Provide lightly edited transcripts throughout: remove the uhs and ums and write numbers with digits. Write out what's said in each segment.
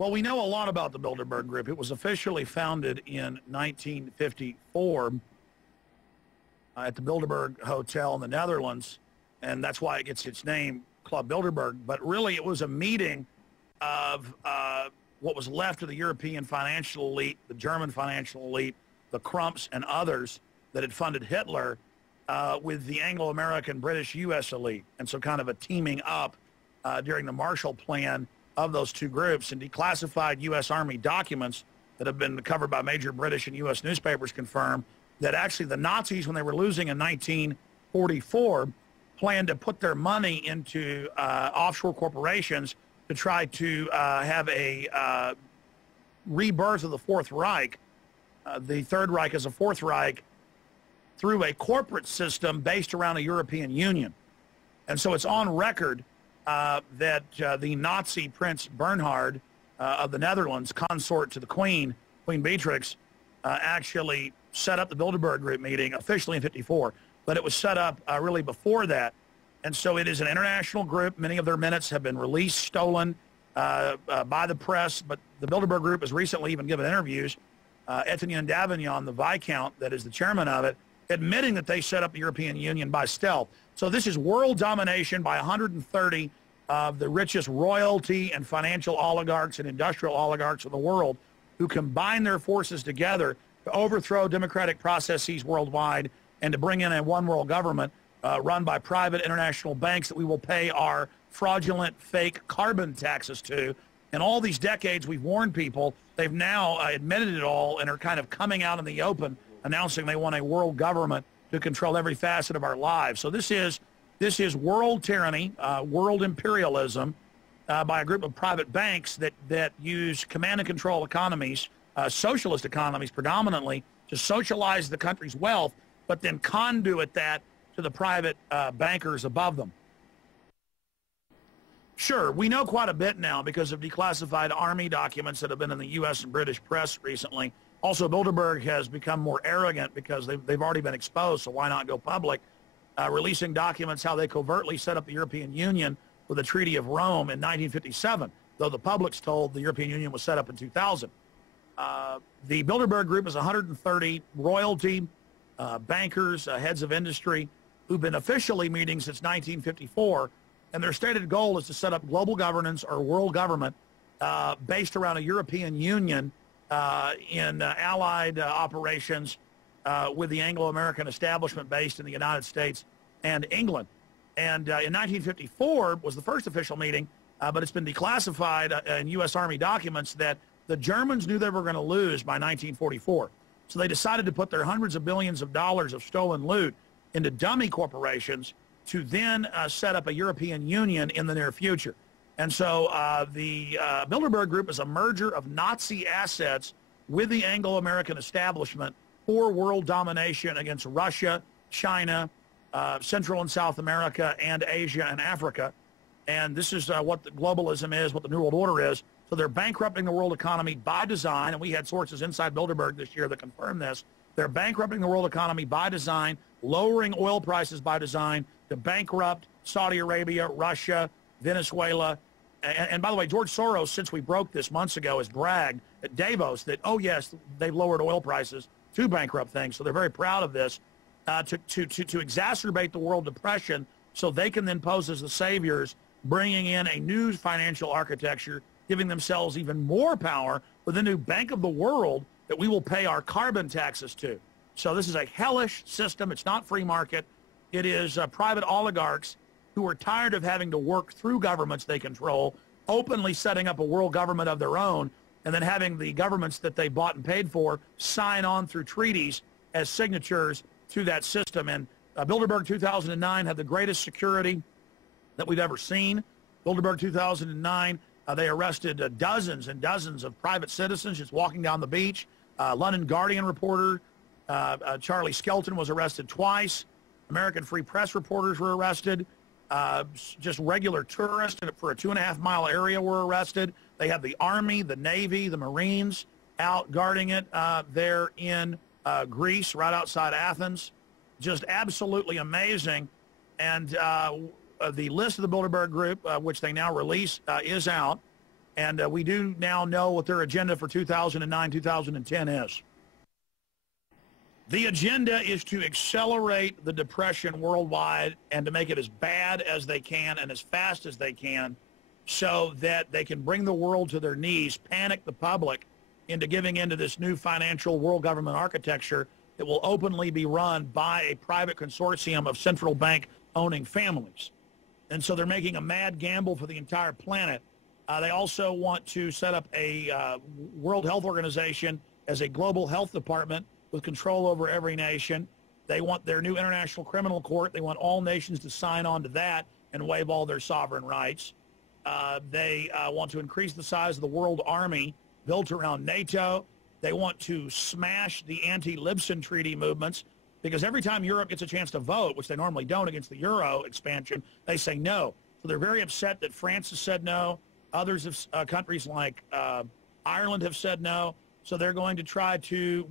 Well, we know a lot about the Bilderberg Group. It was officially founded in 1954 at the Bilderberg Hotel in the Netherlands, and that's why it gets its name, Club Bilderberg. But really, it was a meeting of what was left of the European financial elite, the German financial elite, the Krumps, and others that had funded Hitler with the Anglo-American, British, U.S. elite. And so kind of a teaming up during the Marshall Plan of those two groups, and declassified U.S. Army documents that have been covered by major British and U.S. newspapers confirm that actually the Nazis, when they were losing in 1944, planned to put their money into offshore corporations to try to have a rebirth of the Fourth Reich. The Third Reich as a Fourth Reich through a corporate system based around a European Union. And so it's on record that the Nazi Prince Bernhard of the Netherlands, consort to the Queen, Queen Beatrix, actually set up the Bilderberg Group meeting officially in 54, but it was set up really before that. And so it is an international group. Many of their minutes have been released, stolen by the press, but the Bilderberg Group has recently even given interviews. Etienne Davignon, the Viscount that is the chairman of it, admitting that they set up the European Union by stealth. So this is world domination by 130 of the richest royalty and financial oligarchs and industrial oligarchs in the world, who combine their forces together to overthrow democratic processes worldwide and to bring in a one world government run by private international banks that we will pay our fraudulent fake carbon taxes to. In all these decades, we've warned people. They've now admitted it all and are kind of coming out in the open, announcing they want a world government to control every facet of our lives. So this is world tyranny, world imperialism by a group of private banks that use command and control economies, socialist economies predominantly, to socialize the country's wealth, but then conduit that to the private bankers above them. Sure, we know quite a bit now because of declassified Army documents that have been in the U.S. and British press recently. Also, Bilderberg has become more arrogant because they've already been exposed, so why not go public? Releasing documents how they covertly set up the European Union with the Treaty of Rome in 1957, though the public's told the European Union was set up in 2000. The Bilderberg Group is 130 royalty, bankers, heads of industry, who've been officially meeting since 1954, and their stated goal is to set up global governance or world government based around a European Union in allied operations with the Anglo-American establishment based in the United States and England. And in 1954 was the first official meeting, but it's been declassified in U.S. Army documents that the Germans knew they were going to lose by 1944. So they decided to put their hundreds of billions of dollars of stolen loot into dummy corporations to then set up a European Union in the near future. And so the Bilderberg Group is a merger of Nazi assets with the Anglo-American establishment for world domination against Russia, China, Central and South America, and Asia and Africa. And this is what the globalism is, what the New World Order is. So they're bankrupting the world economy by design, and we had sources inside Bilderberg this year that confirmed this. They're bankrupting the world economy by design, lowering oil prices by design to bankrupt Saudi Arabia, Russia, Venezuela. And by the way, George Soros, since we broke this months ago, has bragged at Davos that, oh, yes, they've lowered oil prices to bankrupt things. So they're very proud of this to exacerbate the world depression so they can then pose as the saviors, bringing in a new financial architecture, giving themselves even more power with a new bank of the world that we will pay our carbon taxes to. So this is a hellish system. It's not free market. It is private oligarchs who are tired of having to work through governments they control, openly setting up a world government of their own, and then having the governments that they bought and paid for sign on through treaties as signatures to that system. And Bilderberg 2009 had the greatest security that we've ever seen. Bilderberg 2009, they arrested dozens and dozens of private citizens just walking down the beach. London Guardian reporter Charlie Skelton was arrested twice. American Free Press reporters were arrested. Just regular tourists for a 2.5-mile area were arrested. They have the Army, the Navy, the Marines out guarding it there in Greece, right outside Athens. Just absolutely amazing. And the list of the Bilderberg Group, which they now release, is out. And we do now know what their agenda for 2009, 2010 is. The agenda is to accelerate the depression worldwide and to make it as bad as they can and as fast as they can so that they can bring the world to their knees, panic the public into giving into this new financial world government architecture that will openly be run by a private consortium of central bank owning families. And so they're making a mad gamble for the entire planet. They also want to set up a World Health Organization as a global health department with control over every nation. They want their new International Criminal Court. They want all nations to sign on to that and waive all their sovereign rights. They want to increase the size of the world army built around NATO. They want to smash the anti-Libsyn treaty movements because every time Europe gets a chance to vote, which they normally don't against the Euro expansion, they say no. So they're very upset that France has said no. Others have, countries like Ireland have said no. So they're going to try to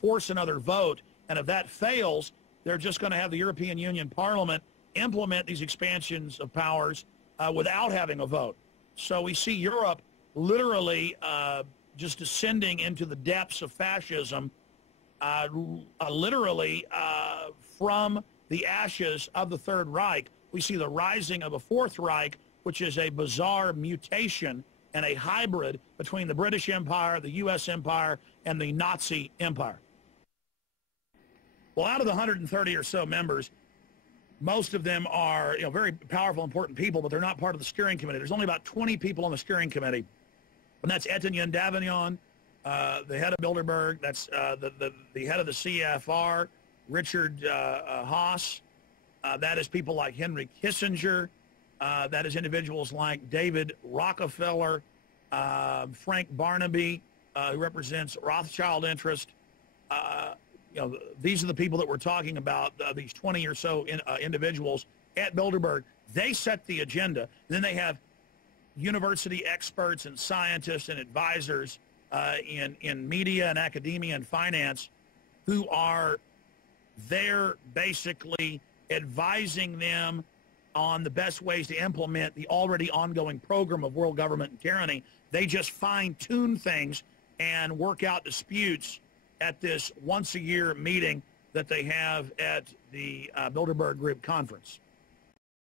force another vote. And if that fails, they're just going to have the European Union Parliament implement these expansions of powers without having a vote. So we see Europe literally just descending into the depths of fascism, literally from the ashes of the Third Reich. We see the rising of a Fourth Reich, which is a bizarre mutation and a hybrid between the British Empire, the U.S. Empire, and the Nazi Empire. Well, out of the 130 or so members, most of them are very powerful, important people, but they're not part of the steering committee. There's only about 20 people on the steering committee, and that's Etienne Davignon, the head of Bilderberg. That's the head of the CFR, Richard Haas. That is people like Henry Kissinger. That is individuals like David Rockefeller, Frank Barnaby, who represents Rothschild interest. These are the people that we're talking about, these 20 or so individuals at Bilderberg. They set the agenda. And then they have university experts and scientists and advisors in media and academia and finance who are there basically advising them on the best ways to implement the already ongoing program of world government and tyranny. They just fine-tune things and work out disputes at this once-a-year meeting that they have at the Bilderberg Group conference.